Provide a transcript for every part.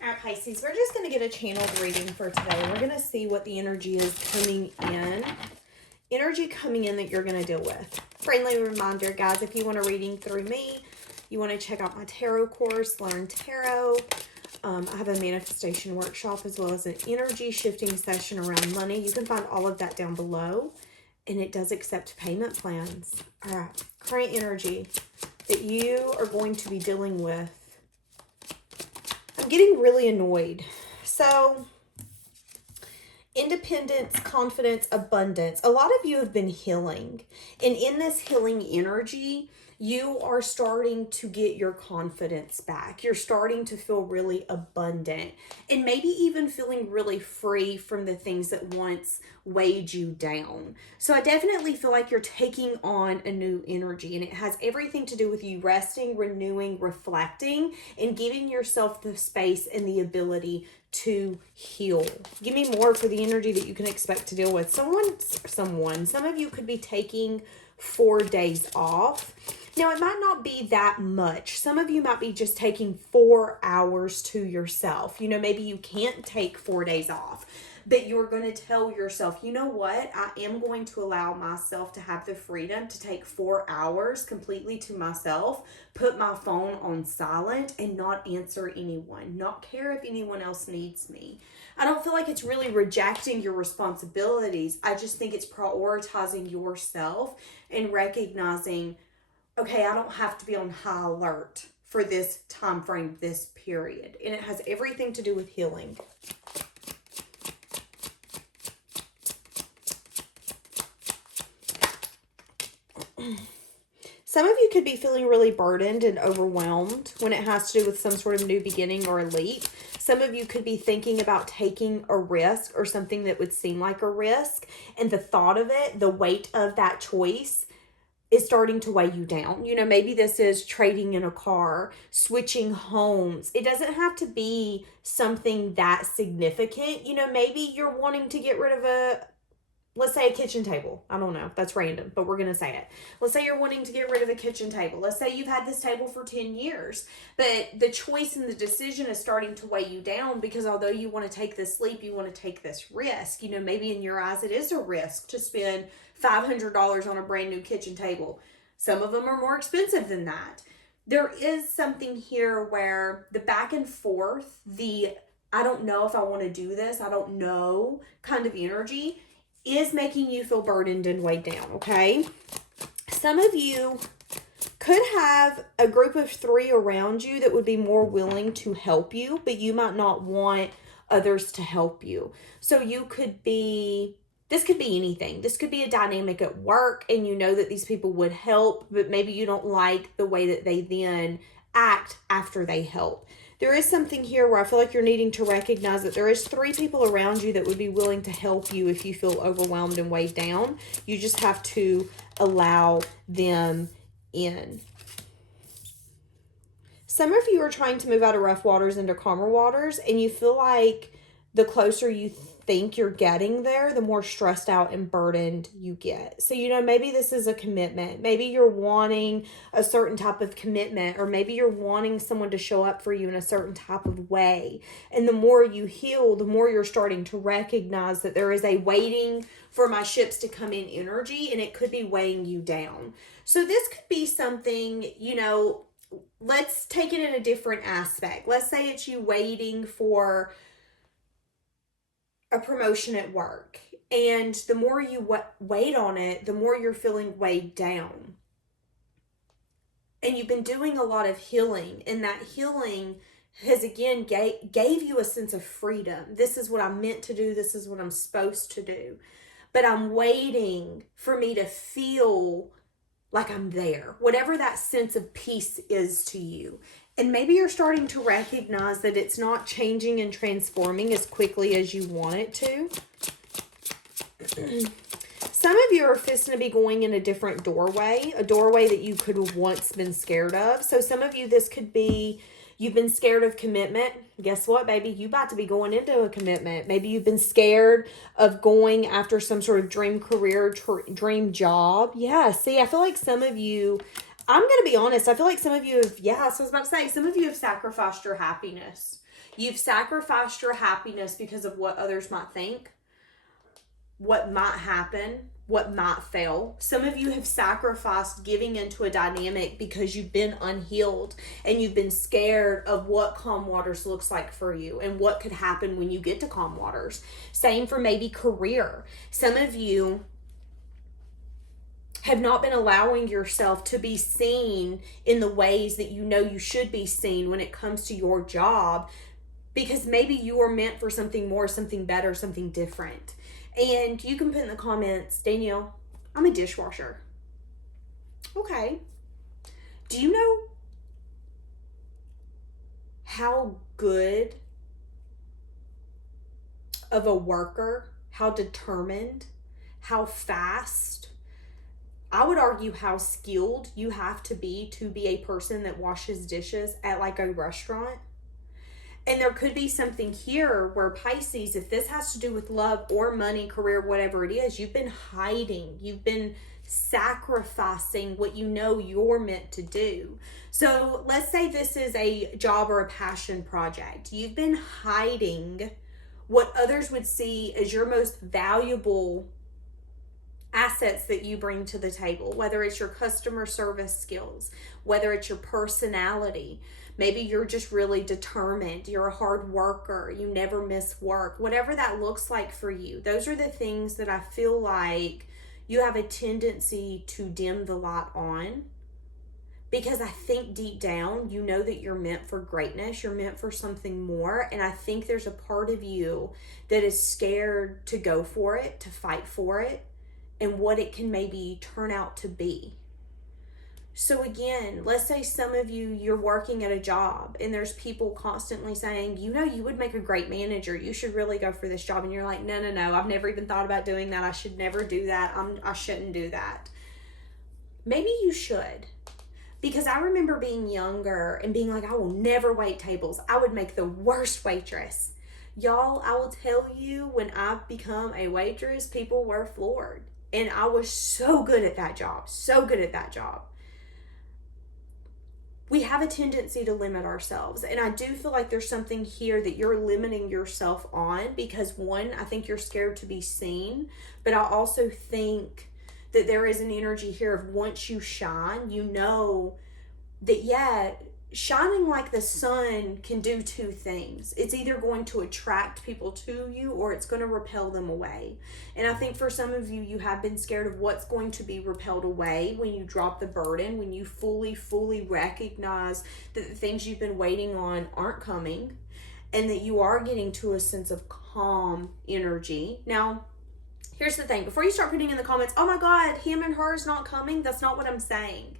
All right, Pisces, we're just going to get a channeled reading for today. We're going to see what the energy is coming in. Energy coming in that you're going to deal with. Friendly reminder, guys, if you want a reading through me, you want to check out my tarot course, Learn Tarot. I have a manifestation workshop as well as an energy shifting session around money. You can find all of that down below. And it does accept payment plans. All right, current energy that you are going to be dealing with. I'm getting really annoyed. So, independence, confidence, abundance. A lot of you have been healing. And in this healing energy, you are starting to get your confidence back. You're starting to feel really abundant and maybe even feeling really free from the things that once weighed you down. So I definitely feel like you're taking on a new energy, and it has everything to do with you resting, renewing, reflecting, and giving yourself the space and the ability to heal. Give me more for the energy that you can expect to deal with. Some of you could be taking 4 days off. Now, it might not be that much. Some of you might be just taking 4 hours to yourself. You know, maybe you can't take 4 days off, but you're going to tell yourself, you know what? I am going to allow myself to have the freedom to take 4 hours completely to myself, put my phone on silent and not answer anyone, not care if anyone else needs me. I don't feel like it's really rejecting your responsibilities. I just think it's prioritizing yourself and recognizing, okay, I don't have to be on high alert for this time frame, this period. And it has everything to do with healing. Some of you could be feeling really burdened and overwhelmed when it has to do with some sort of new beginning or a leap. Some of you could be thinking about taking a risk or something that would seem like a risk. And the thought of it, the weight of that choice is starting to weigh you down. You know, maybe this is trading in a car, switching homes. It doesn't have to be something that significant. You know, maybe you're wanting to get rid of let's say a kitchen table. I don't know. That's random, but we're going to say it. Let's say you're wanting to get rid of a kitchen table. Let's say you've had this table for 10 years, but the choice and the decision is starting to weigh you down because although you want to take this leap, you want to take this risk. You know, maybe in your eyes, it is a risk to spend $500 on a brand new kitchen table. Some of them are more expensive than that. There is something here where the back and forth, I don't know if I want to do this, I don't know kind of energy is making you feel burdened and weighed down, okay? Some of you could have a group of 3 around you that would be more willing to help you, but you might not want others to help you. So this could be anything. This could be a dynamic at work and you know that these people would help, but maybe you don't like the way that they then act after they help. There is something here where I feel like you're needing to recognize that there is 3 people around you that would be willing to help you if you feel overwhelmed and weighed down. You just have to allow them in. Some of you are trying to move out of rough waters into calmer waters, and you feel like the closer you think you're getting there, the more stressed out and burdened you get. So, you know, maybe this is a commitment. Maybe you're wanting a certain type of commitment, or maybe you're wanting someone to show up for you in a certain type of way. And the more you heal, the more you're starting to recognize that there is a waiting for my ships to come in energy, and it could be weighing you down. So this could be something, you know, let's take it in a different aspect. Let's say it's you waiting for a promotion at work, and the more you wait on it, the more you're feeling weighed down. And you've been doing a lot of healing, and that healing has again gave you a sense of freedom. This is what I'm meant to do. This is what I'm supposed to do. But I'm waiting for me to feel like I'm there, whatever that sense of peace is to you. And maybe you're starting to recognize that it's not changing and transforming as quickly as you want it to. Some of you are fixing to be going in a different doorway, a doorway that you could have once been scared of. So some of you, this could be, you've been scared of commitment. Guess what, baby? You about to be going into a commitment. Maybe you've been scared of going after some sort of dream career, dream job. Yeah, see, I feel like some of you, I'm going to be honest. I feel like some of you have, so I was about to say, some of you have sacrificed your happiness. You've sacrificed your happiness because of what others might think, what might happen, what might fail. Some of you have sacrificed giving into a dynamic because you've been unhealed and you've been scared of what calm waters looks like for you and what could happen when you get to calm waters. Same for maybe career. Some of you have not been allowing yourself to be seen in the ways that you know you should be seen when it comes to your job, because maybe you are meant for something more, something better, something different. And you can put in the comments, Danielle, I'm a dishwasher. Okay. Do you know how good of a worker, how determined, how fast, I would argue how skilled you have to be a person that washes dishes at like a restaurant? And there could be something here where Pisces, if this has to do with love or money, career, whatever it is, you've been hiding. You've been sacrificing what you know you're meant to do. So let's say this is a job or a passion project. You've been hiding what others would see as your most valuable assets that you bring to the table, whether it's your customer service skills, whether it's your personality. Maybe you're just really determined. You're a hard worker. You never miss work. Whatever that looks like for you. Those are the things that I feel like you have a tendency to dim the light on, because I think deep down, you know that you're meant for greatness. You're meant for something more. And I think there's a part of you that is scared to go for it, to fight for it, and what it can maybe turn out to be. So again, let's say some of you, you're working at a job and there's people constantly saying, you know, you would make a great manager. You should really go for this job. And you're like, no, I've never even thought about doing that. I should never do that. I shouldn't do that. Maybe you should. Because I remember being younger and being like, I will never wait tables. I would make the worst waitress. Y'all, I will tell you, when I've become a waitress, people were floored. And I was so good at that job. So good at that job. We have a tendency to limit ourselves. And I do feel like there's something here that you're limiting yourself on because, one, I think you're scared to be seen. But I also think that there is an energy here of once you shine, you know that, shining like the sun can do two things. It's either going to attract people to you or it's going to repel them away. And I think for some of you, you have been scared of what's going to be repelled away when you drop the burden, when you fully recognize that the things you've been waiting on aren't coming and that you are getting to a sense of calm energy. Now, here's the thing. Before you start putting in the comments, oh my God, him and her is not coming. That's not what I'm saying.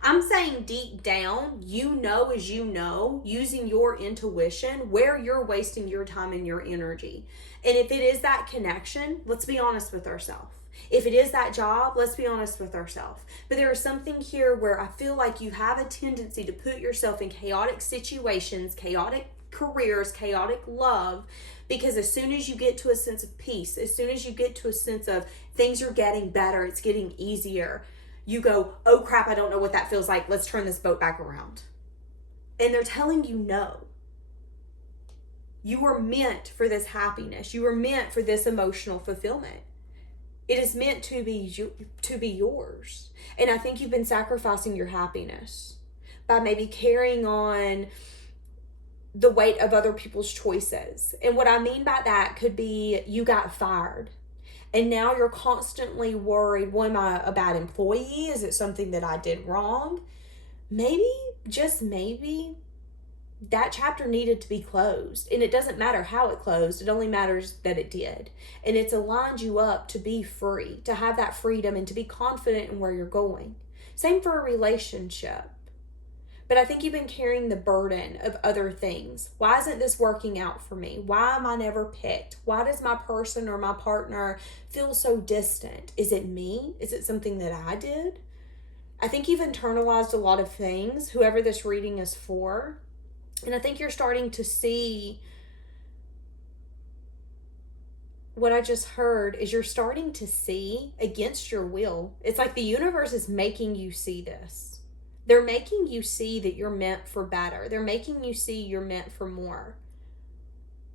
I'm saying deep down, you know, as you know, using your intuition, where you're wasting your time and your energy. And if it is that connection, let's be honest with ourselves. If it is that job, let's be honest with ourselves. But there is something here where I feel like you have a tendency to put yourself in chaotic situations, chaotic careers, chaotic love, because as soon as you get to a sense of peace, as soon as you get to a sense of things are getting better, it's getting easier, you go, oh crap, I don't know what that feels like. Let's turn this boat back around. And they're telling you no. You were meant for this happiness. You were meant for this emotional fulfillment. It is meant to be yours. And I think you've been sacrificing your happiness by maybe carrying on the weight of other people's choices. And what I mean by that could be you got fired. And now you're constantly worried, well, am I a bad employee? Is it something that I did wrong? Maybe, just maybe, that chapter needed to be closed. And it doesn't matter how it closed. It only matters that it did. And it's aligned you up to be free, to have that freedom and to be confident in where you're going. Same for a relationship. But I think you've been carrying the burden of other things. Why isn't this working out for me? Why am I never picked? Why does my person or my partner feel so distant? Is it me? Is it something that I did? I think you've internalized a lot of things, whoever this reading is for. And I think you're starting to see what I just heard is you're starting to see against your will. It's like the universe is making you see this. They're making you see that you're meant for better. They're making you see you're meant for more.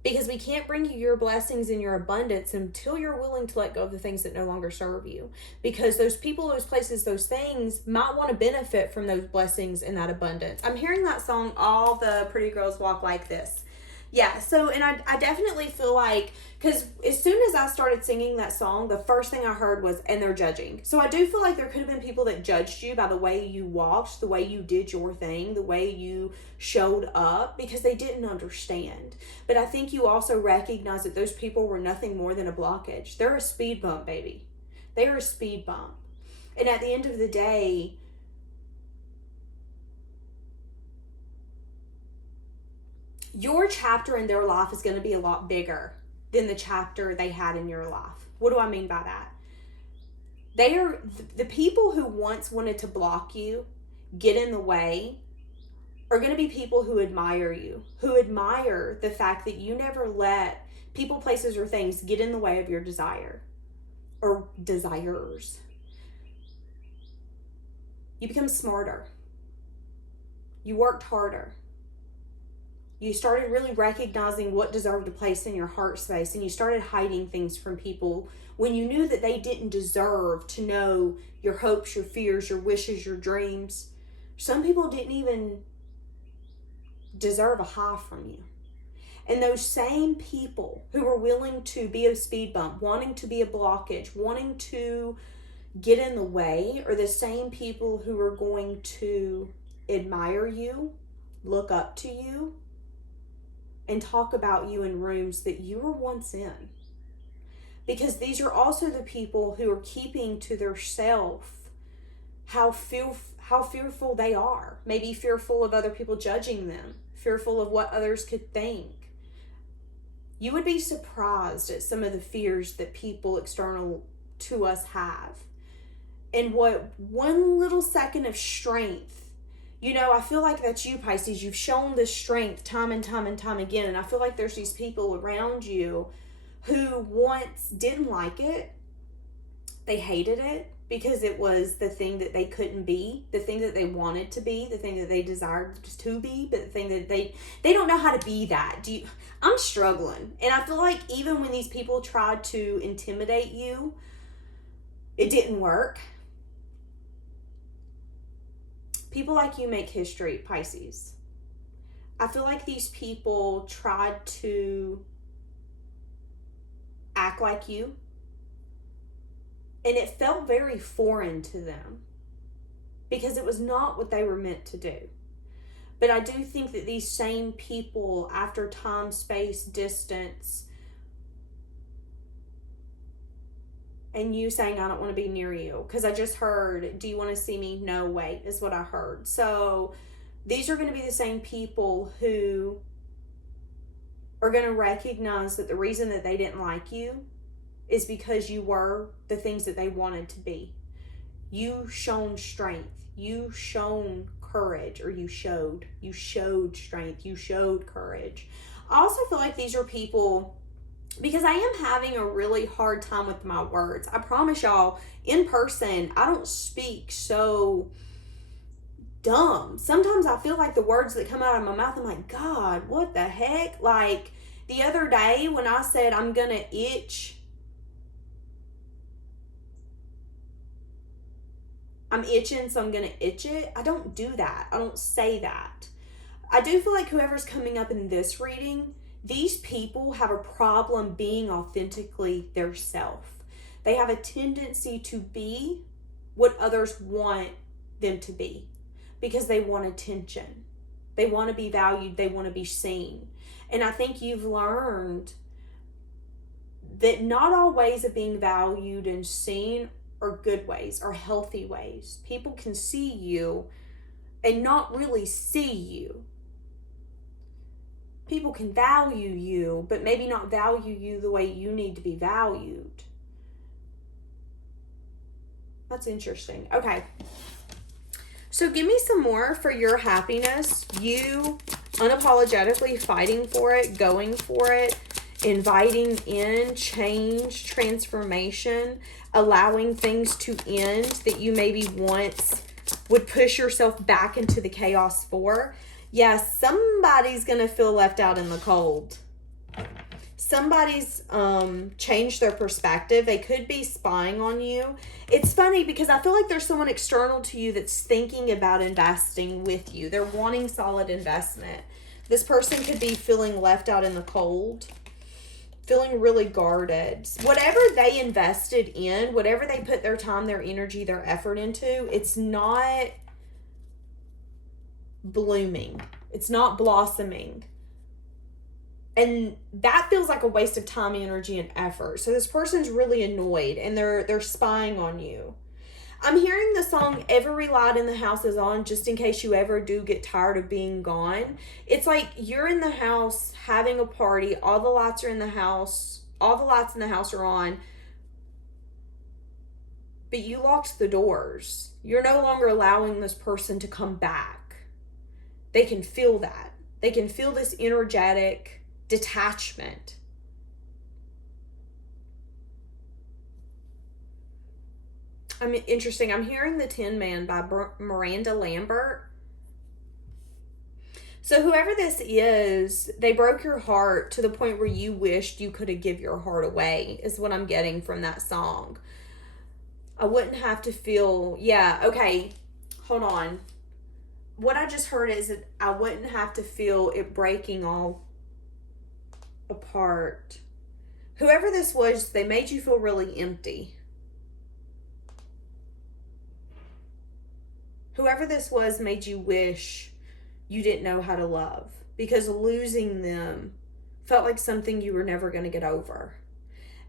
Because we can't bring you your blessings and your abundance until you're willing to let go of the things that no longer serve you. Because those people, those places, those things might want to benefit from those blessings and that abundance. I'm hearing that song, All the Pretty Girls Walk Like This. Yeah, so, and I definitely feel like, because as soon as I started singing that song, the first thing I heard was, and they're judging. So I do feel like there could have been people that judged you by the way you walked, the way you did your thing, the way you showed up, because they didn't understand. But I think you also recognize that those people were nothing more than a blockage. They're a speed bump, baby. They are a speed bump. And at the end of the day, your chapter in their life is going to be a lot bigger than the chapter they had in your life. What do I mean by that? They are the people who once wanted to block you, get in the way, are going to be people who admire you, who admire the fact that you never let people, places, or things get in the way of your desire or desires. You become smarter. You worked harder. You started really recognizing what deserved a place in your heart space, and you started hiding things from people when you knew that they didn't deserve to know your hopes, your fears, your wishes, your dreams. Some people didn't even deserve a high from you. And those same people who were willing to be a speed bump, wanting to be a blockage, wanting to get in the way, are the same people who are going to admire you, look up to you, and talk about you in rooms that you were once in. Because these are also the people who are keeping to their self how fearful they are. Maybe fearful of other people judging them, fearful of what others could think. You would be surprised at some of the fears that people external to us have. And what one little second of strength, you know, I feel like that's you, Pisces. You've shown this strength time and time and time again. And I feel like there's these people around you who once didn't like it. They hated it because it was the thing that they couldn't be, the thing that they wanted to be, the thing that they desired to be, but the thing that they don't know how to be that. I'm struggling. And I feel like even when these people tried to intimidate you, it didn't work. People like you make history, Pisces. I feel like these people tried to act like you, and it felt very foreign to them because it was not what they were meant to do. But I do think that these same people, after time, space, distance, and you saying, I don't want to be near you. Because I just heard, do you want to see me? No, wait, is what I heard. So these are going to be the same people who are going to recognize that the reason that they didn't like you is because you were the things that they wanted to be. You shown strength. You shown courage, or you showed strength. You showed courage. I also feel like these are people, because I am having a really hard time with my words. I promise y'all, in person, I don't speak so dumb. Sometimes I feel like the words that come out of my mouth, I'm like, God, what the heck? Like the other day when I said I'm gonna itch, I'm itching, so I'm gonna itch it. I don't do that. I don't say that. I do feel like whoever's coming up in this reading, these people have a problem being authentically their self. They have a tendency to be what others want them to be because they want attention. They want to be valued. They want to be seen. And I think you've learned that not all ways of being valued and seen are good ways, are healthy ways. People can see you and not really see you. People can value you, but maybe not value you the way you need to be valued. That's interesting. Okay. So give me some more for your happiness. You unapologetically fighting for it, going for it, inviting in change, transformation, allowing things to end that you maybe once would push yourself back into the chaos for. Yeah, somebody's going to feel left out in the cold. Somebody's changed their perspective. They could be spying on you. It's funny because I feel like there's someone external to you that's thinking about investing with you. They're wanting solid investment. This person could be feeling left out in the cold, feeling really guarded. Whatever they invested in, whatever they put their time, their energy, their effort into, it's not blooming. It's not blossoming. And that feels like a waste of time, energy, and effort. So this person's really annoyed and they're spying on you. I'm hearing the song Every Light in the House is On, just in case you ever do get tired of being gone. It's like you're in the house having a party. All the lights are in the house. All the lights in the house are on. But you locked the doors. You're no longer allowing this person to come back. They can feel that. They can feel this energetic detachment. Interesting. I'm hearing The Tin Man by Miranda Lambert. So whoever this is, they broke your heart to the point where you wished you could have give your heart away, is what I'm getting from that song. I wouldn't have to feel, yeah, okay, hold on. What I just heard is that I wouldn't have to feel it breaking all apart. Whoever this was, they made you feel really empty. Whoever this was made you wish you didn't know how to love, because losing them felt like something you were never going to get over.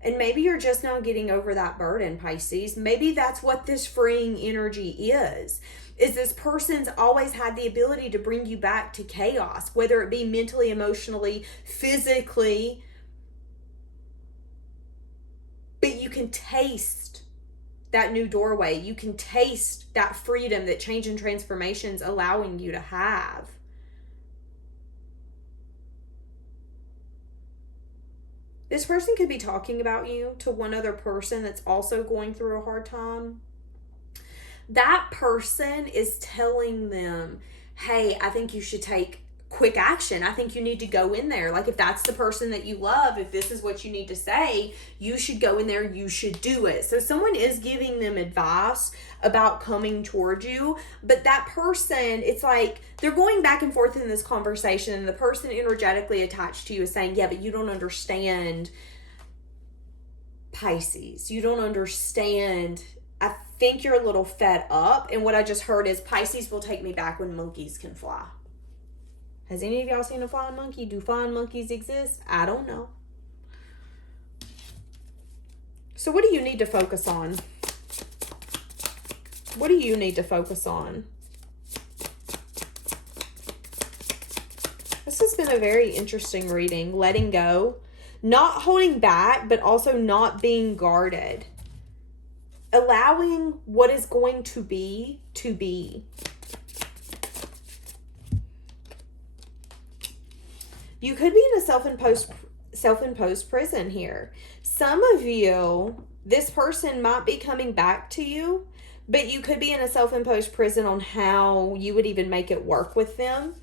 And maybe you're just now getting over that burden, Pisces. Maybe that's what this freeing energy is this person's always had the ability to bring you back to chaos, whether it be mentally, emotionally, physically. But you can taste that new doorway. You can taste that freedom that change and transformation's allowing you to have. This person could be talking about you to one other person that's also going through a hard time. That person is telling them, hey, I think you should take quick action. I think you need to go in there. Like if that's the person that you love, if this is what you need to say, you should go in there, you should do it. So someone is giving them advice about coming towards you, but that person, it's like they're going back and forth in this conversation, and the person energetically attached to you is saying, yeah, but you don't understand, Pisces. You don't understand. I think you're a little fed up. And what I just heard is Pisces will take me back when monkeys can fly. Has any of y'all seen a flying monkey? Do flying monkeys exist? I don't know. So what do you need to focus on? What do you need to focus on? This has been a very interesting reading. Letting go. Not holding back, but also not being guarded. Allowing what is going to be to be. You could be in a self-imposed prison here. Some of you, this person might be coming back to you, but you could be in a self-imposed prison on how you would even make it work with them.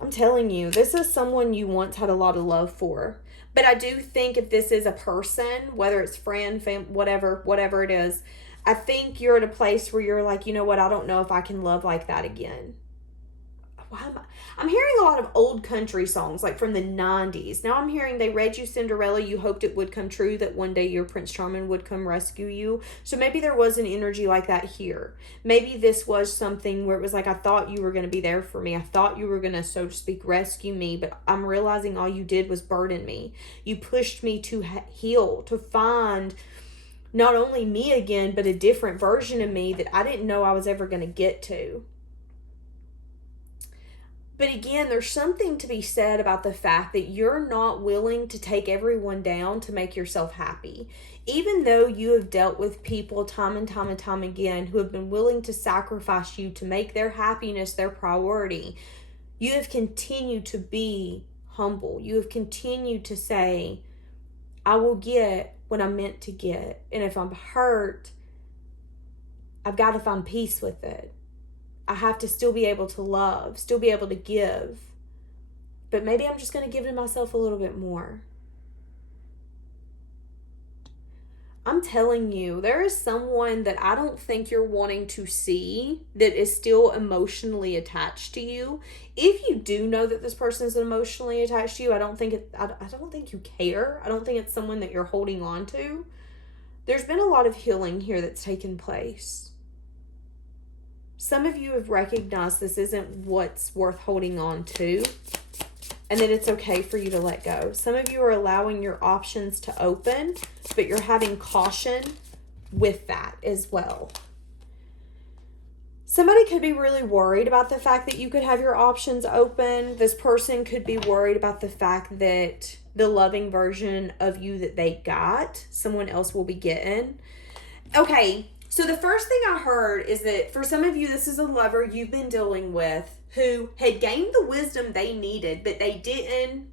I'm telling you, this is someone you once had a lot of love for. But I do think if this is a person, whether it's friend, whatever it is, I think you're at a place where you're like, you know what, I don't know if I can love like that again. I'm hearing a lot of old country songs, like from the 90s. Now I'm hearing they read you Cinderella, you hoped it would come true, that one day your Prince Charming would come rescue you. So maybe there was an energy like that here. Maybe this was something where it was like, I thought you were going to be there for me. I thought you were going to, so to speak, rescue me. But I'm realizing all you did was burden me. You pushed me to heal, to find not only me again, but a different version of me that I didn't know I was ever going to get to. But again, there's something to be said about the fact that you're not willing to take everyone down to make yourself happy. Even though you have dealt with people time and time again who have been willing to sacrifice you to make their happiness their priority, you have continued to be humble. You have continued to say, I will get what I'm meant to get. And if I'm hurt, I've got to find peace with it. I have to still be able to love, still be able to give. But maybe I'm just going to give to myself a little bit more. I'm telling you, there is someone that I don't think you're wanting to see that is still emotionally attached to you. If you do know that this person is emotionally attached to you, I don't think you care. I don't think it's someone that you're holding on to. There's been a lot of healing here that's taken place. Some of you have recognized this isn't what's worth holding on to, and that it's okay for you to let go. Some of you are allowing your options to open, but you're having caution with that as well. Somebody could be really worried about the fact that you could have your options open. This person could be worried about the fact that the loving version of you that they got, someone else will be getting. Okay, so the first thing I heard is that for some of you, this is a lover you've been dealing with who had gained the wisdom they needed, but they didn't.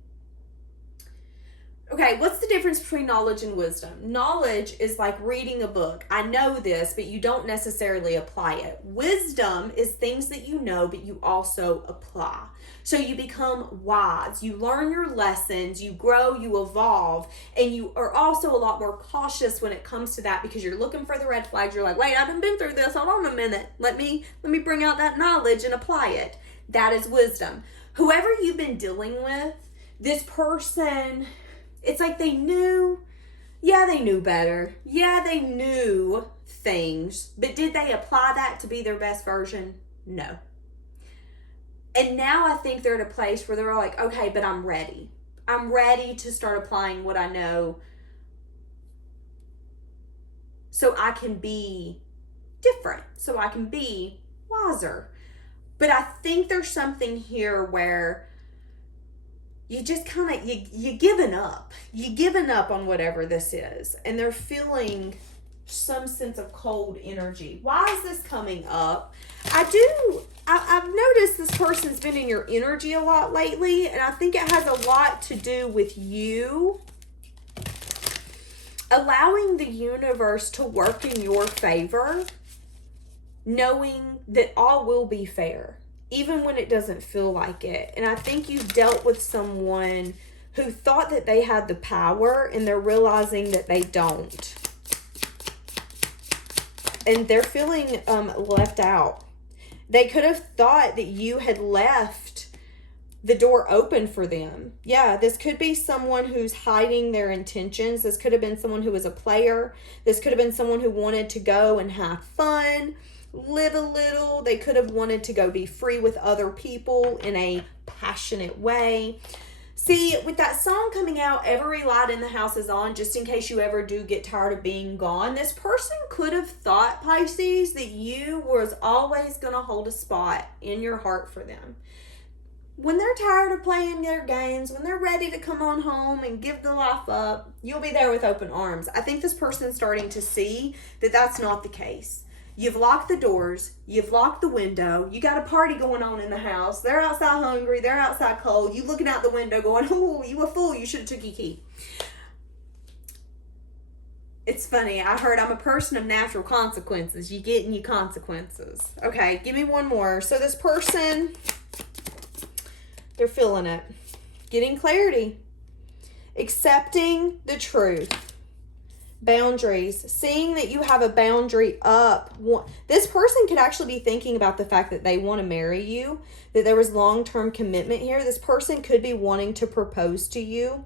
Okay, what's the difference between knowledge and wisdom? Knowledge is like reading a book. I know this, but you don't necessarily apply it. Wisdom is things that you know, but you also apply. So you become wise. You learn your lessons, you grow, you evolve, and you are also a lot more cautious when it comes to that because you're looking for the red flags. You're like, wait, I haven't been through this. Hold on a minute. Let me bring out that knowledge and apply it. That is wisdom. Whoever you've been dealing with, this person, it's like they knew, they knew better. Yeah, they knew things, but did they apply that to be their best version? No. And now I think they're at a place where they're like, okay, but I'm ready. I'm ready to start applying what I know so I can be different, so I can be wiser. But I think there's something here where you just kind of, you giving up. You giving up on whatever this is. And they're feeling some sense of cold energy. Why is this coming up? I've noticed this person's been in your energy a lot lately. And I think it has a lot to do with you allowing the universe to work in your favor, knowing that all will be fair, even when it doesn't feel like it. And I think you've dealt with someone who thought that they had the power and they're realizing that they don't. And they're feeling left out. They could have thought that you had left the door open for them. Yeah, this could be someone who's hiding their intentions. This could have been someone who was a player. This could have been someone who wanted to go and have fun, live a little. They could have wanted to go be free with other people in a passionate way. See, with that song coming out, every light in the house is on, just in case you ever do get tired of being gone. This person could have thought, Pisces, that you was always going to hold a spot in your heart for them. When they're tired of playing their games, when they're ready to come on home and give the life up, you'll be there with open arms. I think this person's starting to see that that's not the case. You've locked the doors. You've locked the window. You got a party going on in the house. They're outside hungry. They're outside cold. You looking out the window going, oh, you a fool. You should have took your key. It's funny. I heard I'm a person of natural consequences. You get in your consequences. Okay, give me one more. So this person, they're feeling it. Getting clarity. Accepting the truth. Boundaries, seeing that you have a boundary up. This person could actually be thinking about the fact that they want to marry you, that there was long-term commitment here. This person could be wanting to propose to you.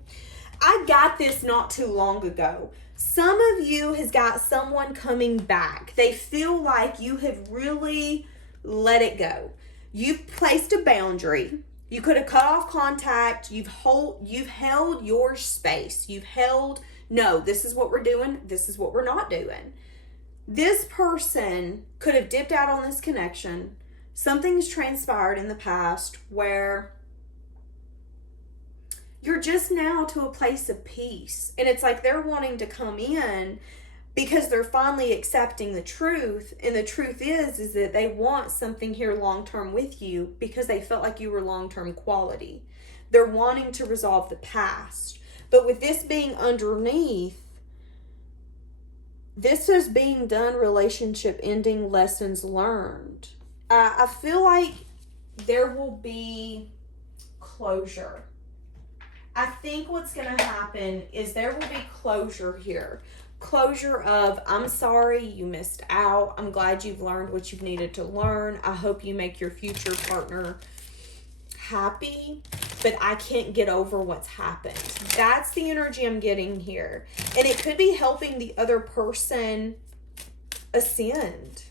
I got this not too long ago. Some of you has got someone coming back. They feel like you have really let it go. You've placed a boundary. You could have cut off contact. You've held your space. You've held, no, this is what we're doing. This is what we're not doing. This person could have dipped out on this connection. Something's transpired in the past where you're just now to a place of peace. And it's like they're wanting to come in because they're finally accepting the truth. And the truth is that they want something here long-term with you because they felt like you were long-term quality. They're wanting to resolve the past. But with this being underneath, This is being done, relationship ending, lessons learned. I feel like there will be closure. I think what's going to happen is there will be closure here. Closure of, I'm sorry you missed out. I'm glad you've learned what you've needed to learn. I hope you make your future partner happy, but I can't get over what's happened. That's the energy I'm getting here. And it could be helping the other person ascend.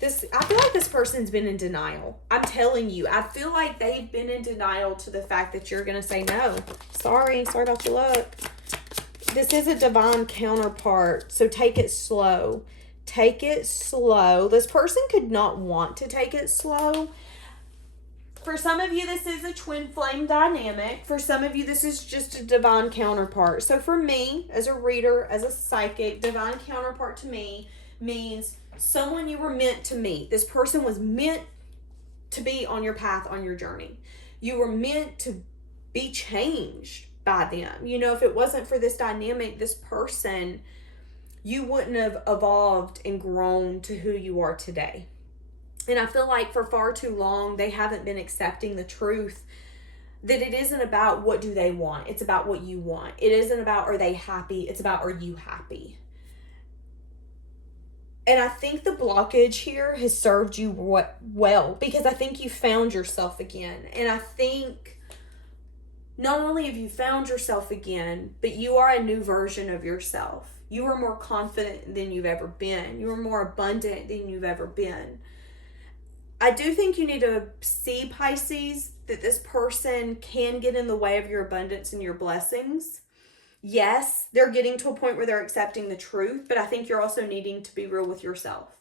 I feel like this person's been in denial. I'm telling you, I feel like they've been in denial to the fact that you're going to say no. Sorry about your luck. This is a divine counterpart, so take it slow. Take it slow. This person could not want to take it slow. For some of you, this is a twin flame dynamic. For some of you, this is just a divine counterpart. So for me, as a reader, as a psychic, divine counterpart to me means someone you were meant to meet. This person was meant to be on your path, on your journey. You were meant to be changed by them. You know, if it wasn't for this dynamic, this person, you wouldn't have evolved and grown to who you are today. And I feel like for far too long, they haven't been accepting the truth that it isn't about what do they want. It's about what you want. It isn't about are they happy. It's about are you happy. And I think the blockage here has served you well, because I think you found yourself again. And I think not only have you found yourself again, but you are a new version of yourself. You are more confident than you've ever been. You are more abundant than you've ever been. I do think you need to see, Pisces, that this person can get in the way of your abundance and your blessings. Yes, they're getting to a point where they're accepting the truth, but I think you're also needing to be real with yourself.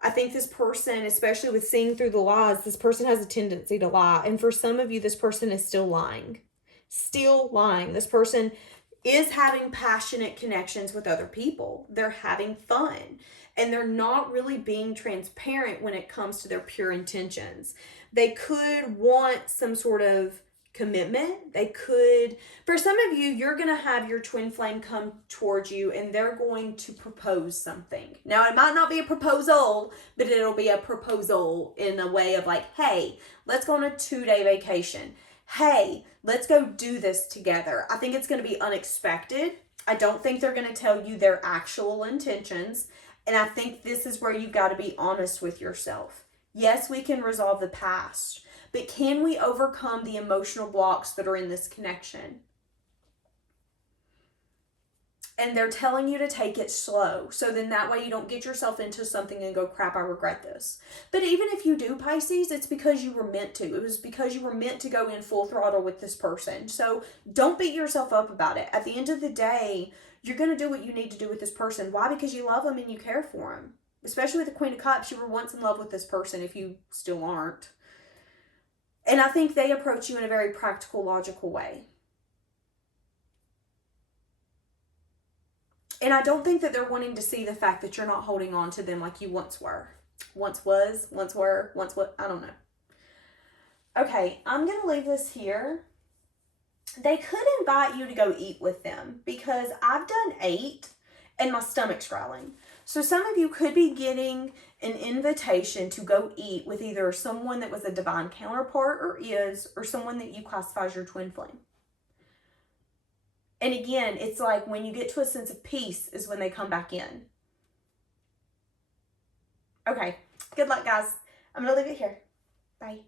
I think this person, especially with seeing through the lies, this person has a tendency to lie. And for some of you, this person is still lying. Still lying. This person is having passionate connections with other people. They're having fun. And they're not really being transparent when it comes to their pure intentions. They could want some sort of commitment. They could, for some of you, you're going to have your twin flame come towards you and they're going to propose something. Now, it might not be a proposal, but it'll be a proposal in a way of like, hey, let's go on a 2-day vacation. Hey, let's go do this together. I think it's going to be unexpected. I don't think they're going to tell you their actual intentions. And I think this is where you've got to be honest with yourself. Yes, we can resolve the past, but can we overcome the emotional blocks that are in this connection? And they're telling you to take it slow. So then that way you don't get yourself into something and go, crap, I regret this. But even if you do, Pisces, it's because you were meant to. It was because you were meant to go in full throttle with this person. So don't beat yourself up about it. At the end of the day, you're going to do what you need to do with this person. Why? Because you love them and you care for them. Especially with the Queen of Cups, you were once in love with this person if you still aren't. And I think they approach you in a very practical, logical way. And I don't think that they're wanting to see the fact that you're not holding on to them like you once were. Once were, I don't know. Okay, I'm going to leave this here. They could invite you to go eat with them because I've done 8 and my stomach's growling. So some of you could be getting an invitation to go eat with either someone that was a divine counterpart or someone that you classify as your twin flame. And again, it's like when you get to a sense of peace is when they come back in. Okay, good luck, guys. I'm going to leave it here. Bye.